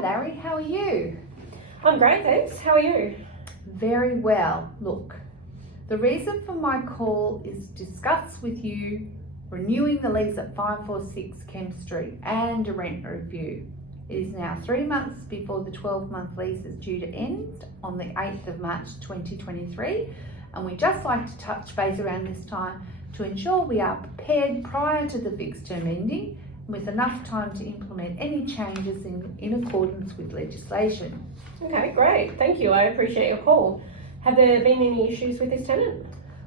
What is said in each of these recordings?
Larry, how are you? I'm great, thanks. How are you? Very well. Look, the reason for my call is to discuss with you renewing the lease at 546 Kemp Street and a rent review. It is now 3 months before the 12-month lease is due to end on the 8th of March 2023, and we just like to touch base around this time to ensure we are prepared prior to the fixed term ending with enough time to implement any changes in accordance with legislation. Okay, great. Thank you. I appreciate your call. Have there been any issues with this tenant?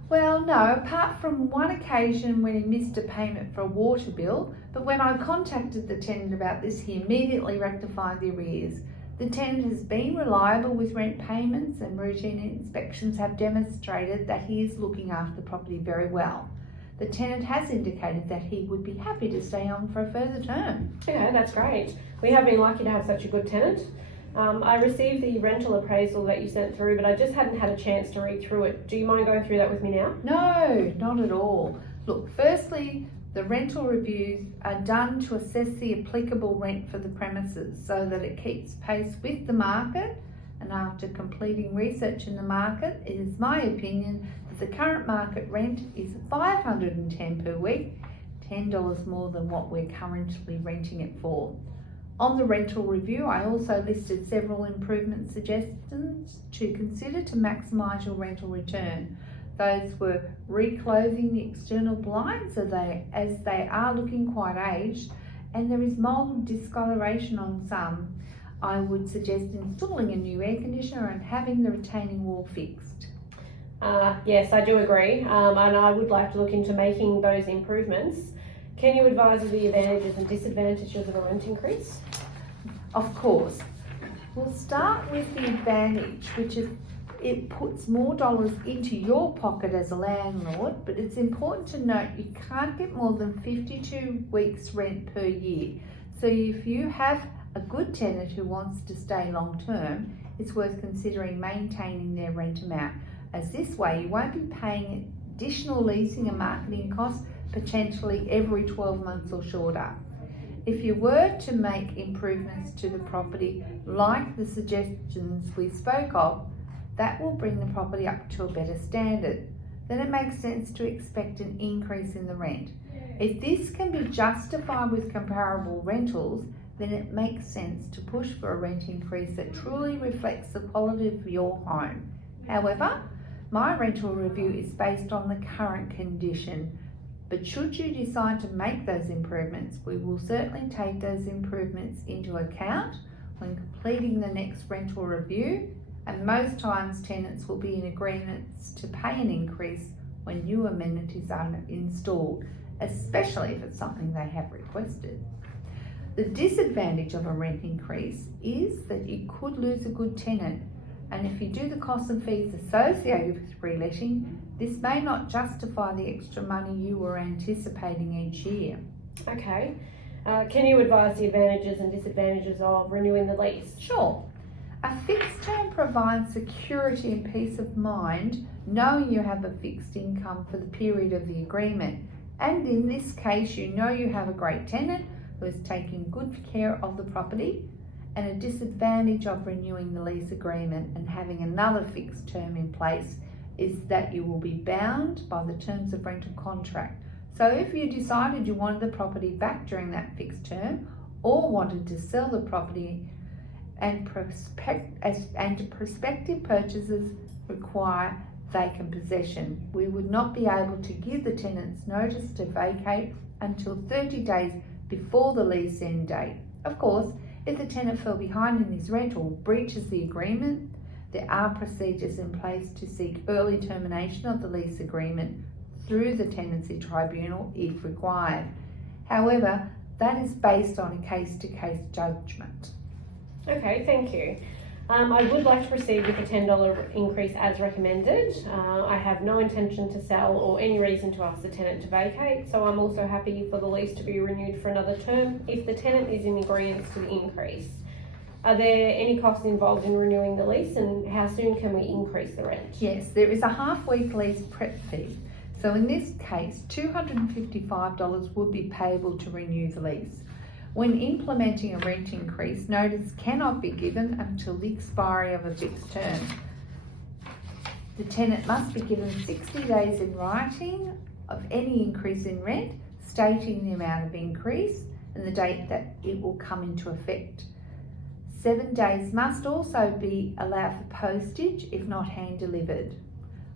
Well, no, apart from one occasion when he missed a payment for a water bill, but when I contacted the tenant about this, he immediately rectified the arrears. The tenant has been reliable with rent payments, and routine inspections have demonstrated that he is looking after the property very well. The tenant has indicated that he would be happy to stay on for a further term. Okay, that's great. We have been lucky to have such a good tenant. I received the rental appraisal that you sent through, but I just hadn't had a chance to read through it. Do you mind going through that with me now? No, not at all. Look, firstly, the rental reviews are done to assess the applicable rent for the premises so that it keeps pace with the market, and after completing research in the market, it is my opinion that the current market rent is $510 per week, $10 more than what we're currently renting it for. On the rental review, I also listed several improvement suggestions to consider to maximise your rental return. Those were reclothing the external blinds as they are looking quite aged, and there is mould discoloration on some. I would suggest installing a new air conditioner and having the retaining wall fixed. Yes, I do agree, and I would like to look into making those improvements. Can you advise of the advantages and disadvantages of a rent increase? Of course. We'll start with the advantage, which is it puts more dollars into your pocket as a landlord, but it's important to note you can't get more than 52 weeks rent per year. So if you have a good tenant who wants to stay long term, it's worth considering maintaining their rent amount, as this way you won't be paying additional leasing and marketing costs potentially every 12 months or shorter. If you were to make improvements to the property like the suggestions we spoke of, that will bring the property up to a better standard. Then it makes sense to expect an increase in the rent. If this can be justified with comparable rentals, then it makes sense to push for a rent increase that truly reflects the quality of your home. However, my rental review is based on the current condition, but should you decide to make those improvements, we will certainly take those improvements into account when completing the next rental review, and most times tenants will be in agreement to pay an increase when new amenities are installed, especially if it's something they have requested. The disadvantage of a rent increase is that you could lose a good tenant, and if you do the costs and fees associated with reletting, this may not justify the extra money you were anticipating each year. Okay. Can you advise the advantages and disadvantages of renewing the lease? Sure. A fixed term provides security and peace of mind, knowing you have a fixed income for the period of the agreement. And in this case, you know you have a great tenant who is taking good care of the property. And a disadvantage of renewing the lease agreement and having another fixed term in place is that you will be bound by the terms of rental contract. So if you decided you wanted the property back during that fixed term, or wanted to sell the property, and prospective purchasers require vacant possession, we would not be able to give the tenants notice to vacate until 30 days before the lease end date. Of course, if the tenant fell behind in his rent or breaches the agreement, there are procedures in place to seek early termination of the lease agreement through the tenancy tribunal if required. However, that is based on a case-to-case judgment. Okay, thank you. I would like to proceed with a $10 increase as recommended. I have no intention to sell or any reason to ask the tenant to vacate, so I'm also happy for the lease to be renewed for another term if the tenant is in agreement to the increase. Are there any costs involved in renewing the lease, and how soon can we increase the rent? Yes, there is a half-week lease prep fee. So in this case, $255 would be payable to renew the lease. When implementing a rent increase, notice cannot be given until the expiry of a fixed term. The tenant must be given 60 days in writing of any increase in rent, stating the amount of increase and the date that it will come into effect. 7 days must also be allowed for postage if not hand delivered.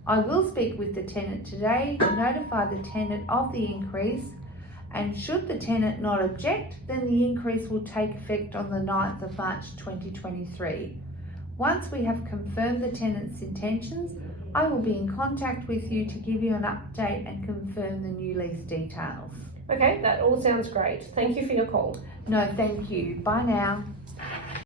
I will speak with the tenant today to notify the tenant of the increase, and should the tenant not object, then the increase will take effect on the 9th of March 2023. Once we have confirmed the tenant's intentions, I will be in contact with you to give you an update and confirm the new lease details. Okay, that all sounds great. Thank you for your call. No, thank you. Bye now.